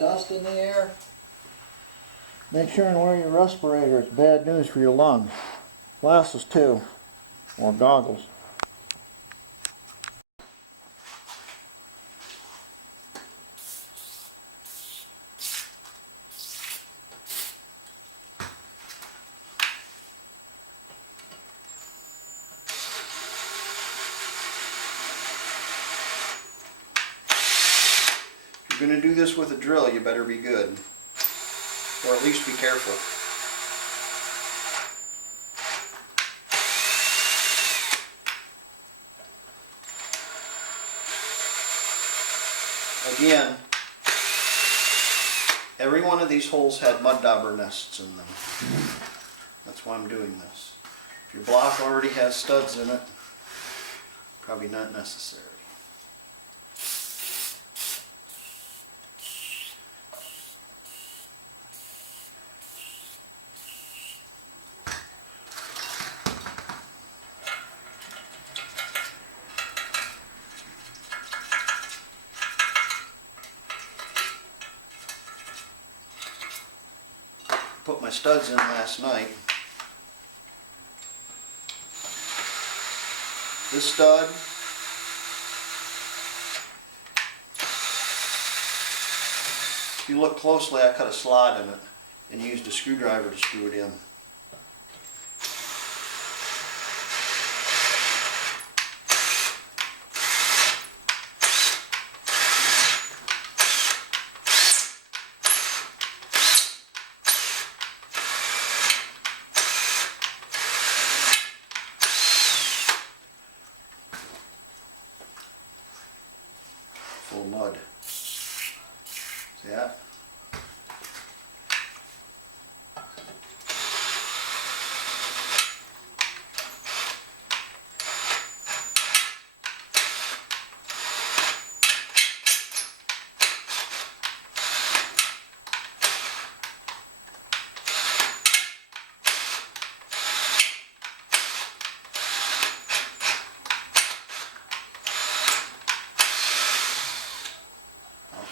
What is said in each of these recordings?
dust in the air, make sure and wear your respirator. It's bad news for your lungs. Glasses too, or goggles. If you're going to do this with a drill, you better be good, or at least be careful. Again, every one of these holes had mud dauber nests in them. That's why I'm doing this. If your block already has studs in it, probably not necessary. Put my studs in last night. This stud, if you look closely, I cut a slot in it and used a screwdriver to screw it in. Full mud. See that?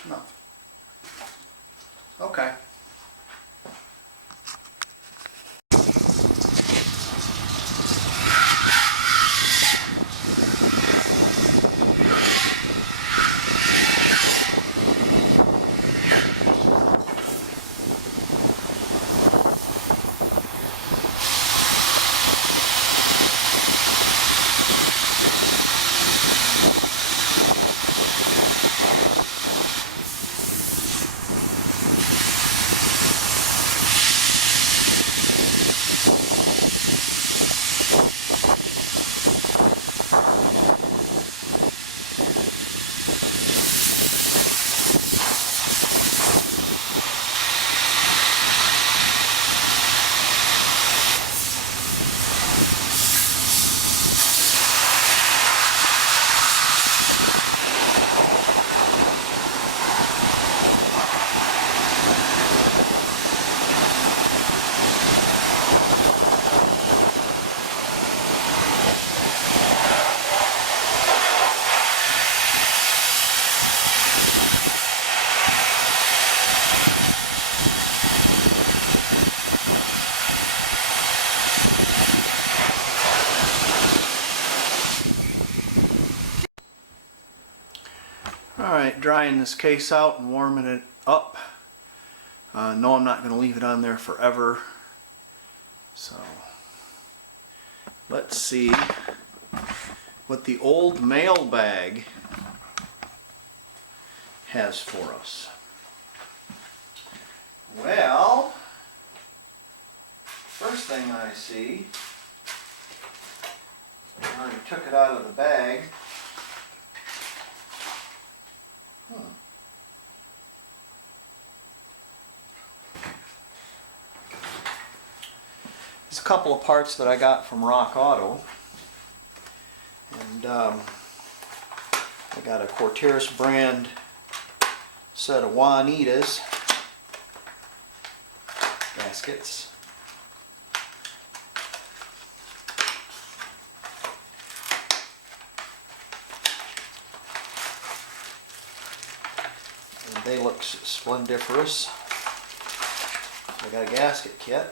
Enough. Okay. Alright, drying this case out and warming it up. No, I'm not going to leave it on there forever. So, let's see what the old mailbag has for us. Well, first thing I see, I already took it out of the bag. There's a couple of parts that I got from Rock Auto, and I got a Corteris brand set of Juanitas gaskets. And They look splendiferous. I got a gasket kit.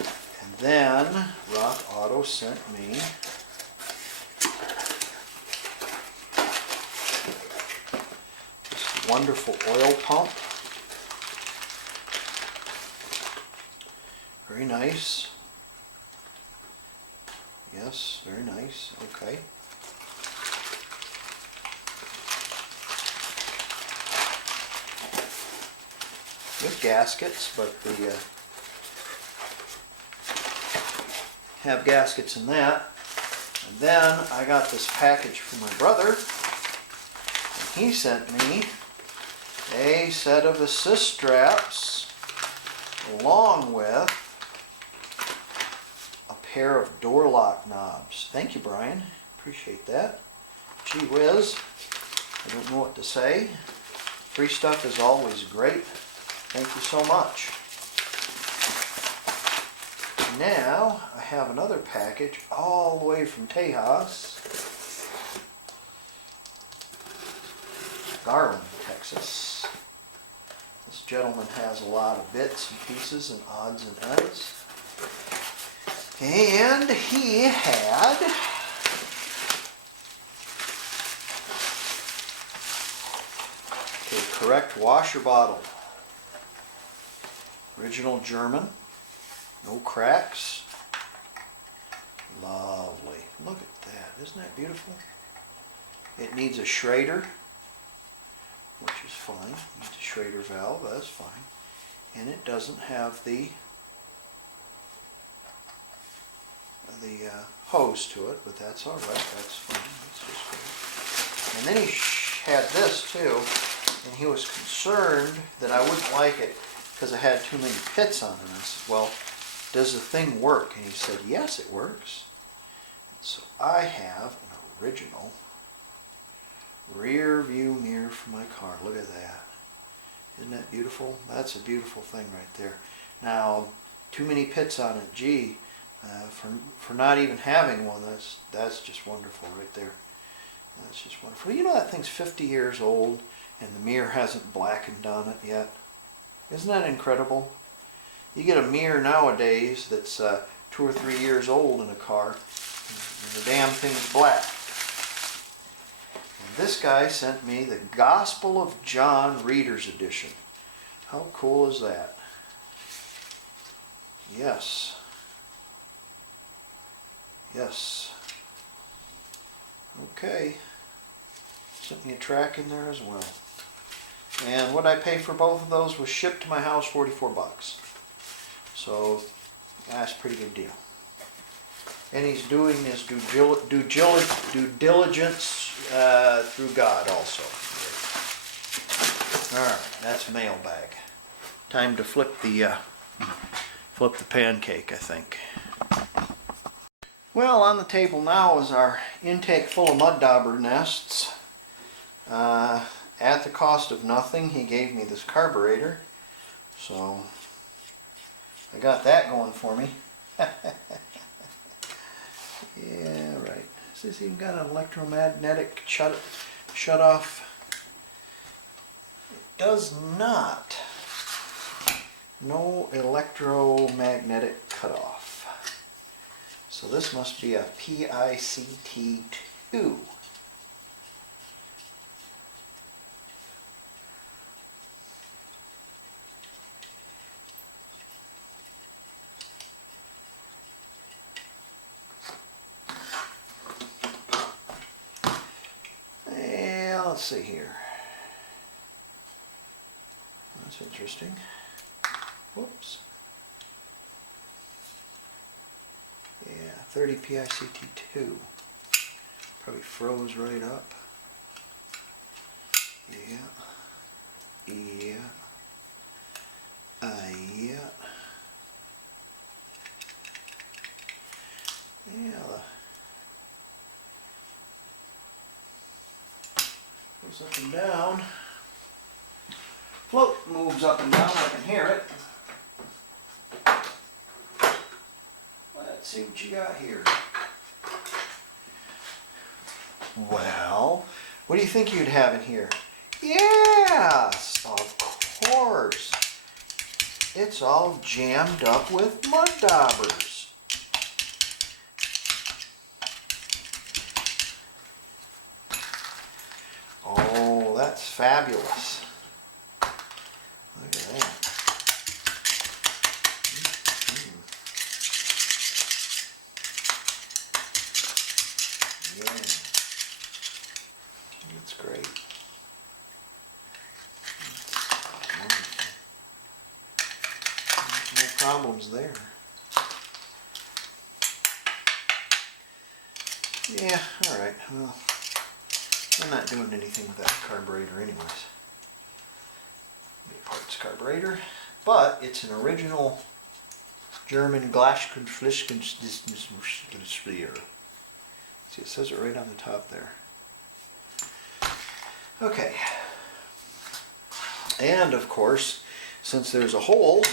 And then Rock Auto sent me this wonderful oil pump. Very nice. Yes, very nice. Okay. With gaskets, but the have gaskets in that. And then I got this package from my brother, and he sent me a set of assist straps along with a pair of door lock knobs. Thank you, Brian. Appreciate that. Gee whiz. I don't know what to say. Free stuff is always great. Thank you so much. Now I have another package all the way from Tejas, Garland, Texas. This gentleman has a lot of bits and pieces and odds and ends. And he had a correct washer bottle. Original German. No cracks. Lovely. Look at that. Isn't that beautiful? It needs a Schrader, which is fine. It needs a Schrader valve. That's fine. And it doesn't have the hose to it, but that's all right. That's fine. That's just great. And then he had this too, and he was concerned that I wouldn't like it because it had too many pits on it. And I said, well, does the thing work? And he said, yes, it works. And so I have an original rear view mirror for my car. Look at that. Isn't that beautiful? That's a beautiful thing right there. Now, too many pits on it. Gee, for not even having one, that's just wonderful right there. That's just wonderful. You know that thing's 50 years old and the mirror hasn't blackened on it yet. Isn't that incredible? You get a mirror nowadays that's 2 or 3 years old in a car, and the damn thing's black. And this guy sent me the Gospel of John Reader's Edition. How cool is that? Yes. Yes. Okay. Sent me a track in there as well. And what I paid for both of those was shipped to my house, 44 bucks. So that's a pretty good deal. And he's doing his due diligence through God also. Alright, that's mailbag. Time to flip the pancake, I think. Well, on the table now is our intake full of mud dauber nests. At the cost of nothing, he gave me this carburetor. So I got that going for me. Yeah, right. Has this even got an electromagnetic shut off? It does not. No electromagnetic cutoff. So this must be a PICT2. Let's see here. That's interesting. Whoops. Yeah, 30 PICT2. Probably froze right up. Yeah. Yeah. Yeah. Yeah. Goes up and down. Float moves up and down. I can hear it. Let's see what you got here. Well, what do you think you'd have in here? Yes, of course. It's all jammed up with mud daubers. Oh, that's fabulous. Look at that. Yeah, that's great. Wonderful. No problems there. Yeah, alright. Well, I'm not doing anything with that carburetor anyways. Parts carburetor. But it's an original German Glaskunstflischenspeer. See, it says it right on the top there. Okay. And of course, since there's a hole,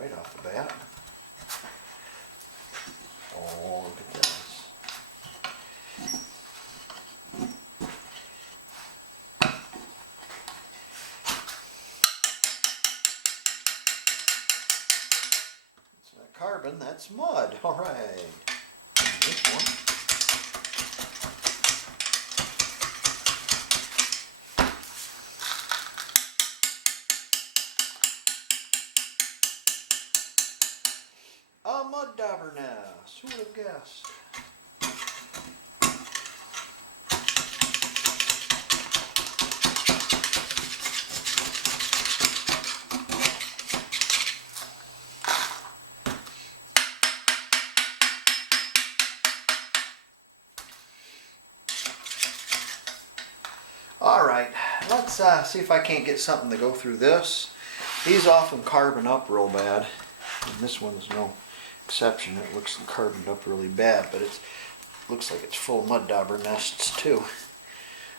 right off the bat. Oh, look at this. It's not carbon, that's mud. All right. And this one. A mud dauber nest. Who would have guessed? All right, let's see if I can't get something to go through this. These often carbon up real bad, and this one's no exception. It looks carboned up really bad, but it looks like it's full of mud dauber nests too.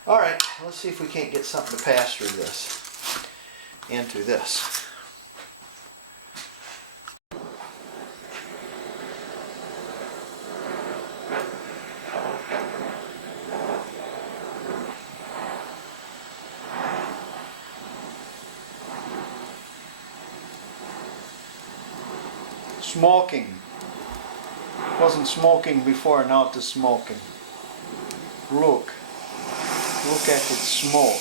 All right, let's see if we can't get something to pass through this and through this. Smoking. Wasn't smoking before, now it is smoking. Look. Look at it smoke.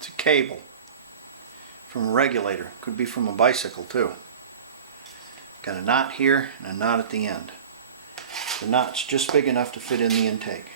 It's a cable from a regulator. Could be from a bicycle too. Got a knot here and a knot at the end. The knot's just big enough to fit in the intake.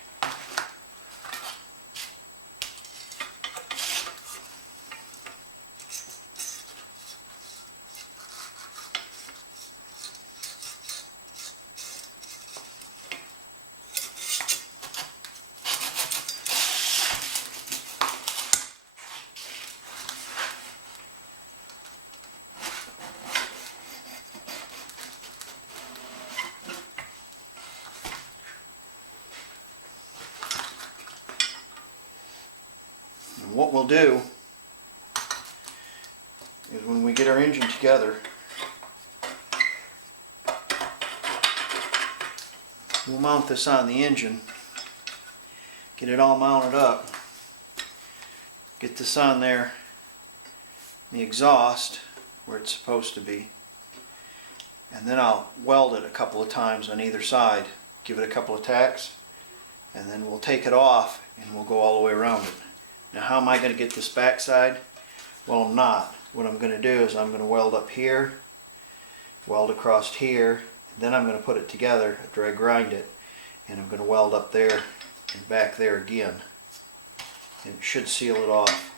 And what we'll do is when we get our engine together, we'll mount this on the engine, get it all mounted up, get this on there, the exhaust where it's supposed to be, and then I'll weld it a couple of times on either side, give it a couple of tacks, and then we'll take it off and we'll go all the way around it. Now how am I going to get this backside? Well, I'm not. What I'm going to do is I'm going to weld up here, weld across here, and then I'm going to put it together after I grind it, and I'm going to weld up there and back there again. And it should seal it off.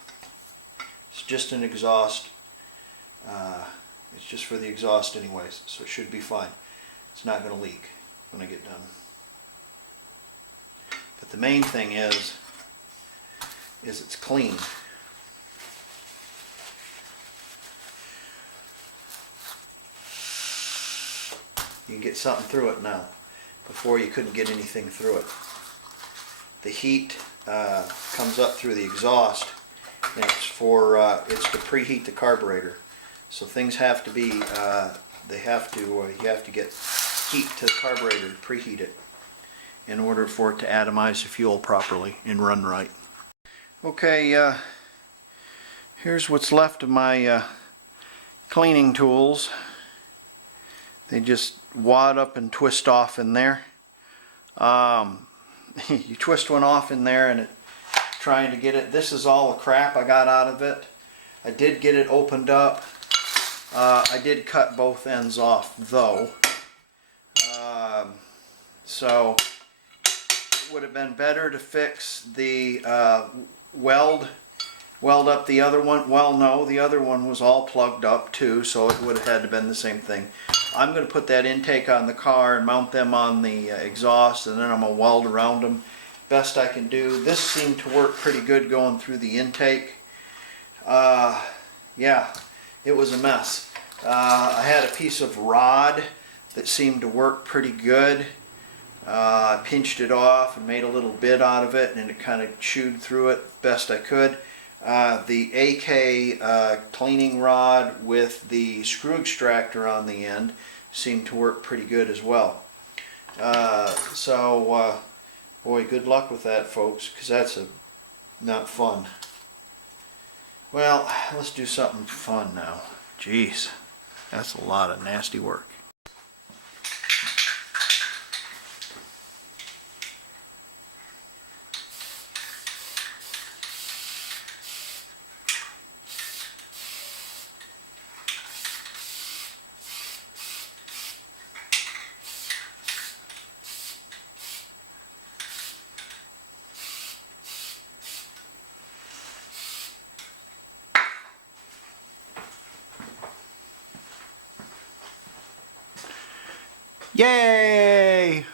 It's just an exhaust. It's just for the exhaust anyways, so it should be fine. It's not going to leak when I get done. But the main thing is it's clean. You can get something through it now. Before you couldn't get anything through it. The heat comes up through the exhaust, and it's to preheat the carburetor. So things have to be, you have to get heat to the carburetor to preheat it in order for it to atomize the fuel properly and run right. Okay, here's what's left of my cleaning tools. They just wad up and twist off in there. You twist one off in there and trying to get it. This is all the crap I got out of it. I did get it opened up. I did cut both ends off though. So it would have been better to fix the weld up the other one. Well, no, the other one was all plugged up too, so it would have had to been the same thing. I'm going to put that intake on the car and mount them on the exhaust, and then I'm going to weld around them best I can do. This seemed to work pretty good going through the intake. Yeah, it was a mess. I had a piece of rod that seemed to work pretty good. I pinched it off and made a little bit out of it, and it kind of chewed through it best I could. The AK cleaning rod with the screw extractor on the end seemed to work pretty good as well. Boy, good luck with that, folks, because that's not fun. Well, let's do something fun now. Jeez, that's a lot of nasty work. Yay!